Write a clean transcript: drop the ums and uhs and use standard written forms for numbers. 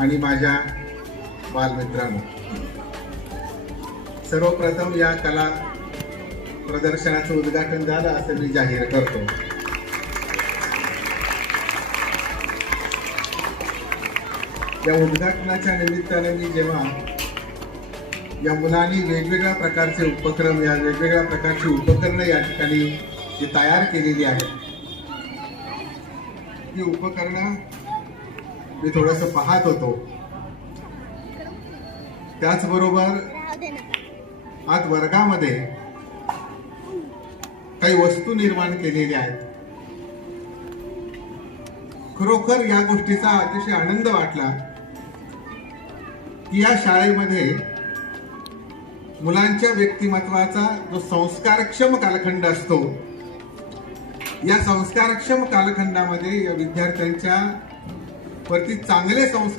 आणि माझ्या बालमित्रांनो, सर्वप्रथम या कला प्रदर्शनाचं उद्घाटन झालं असं मी जाहीर करतो. या उद्घाटनाच्या निमित्ताने मी जेव्हा या मुलांनी वेगवेगळ्या प्रकारचे उपक्रम, या वेगवेगळ्या प्रकारची उपकरणं या ठिकाणी जी तयार केलेली आहेत, ही उपकरणं मी थोडंसं पाहत होतो. त्याचबरोबर आज वर्गामध्ये काही वस्तू निर्माण केलेल्या आहेत. खरोखर या गोष्टीचा अतिशय आनंद वाटला की या शाळेमध्ये मुलांच्या व्यक्तिमत्वाचा जो संस्कारक्षम कालखंड असतो, या संस्कारक्षम कालखंडामध्ये या विद्यार्थ्यांच्या वरती चांगले संस्कार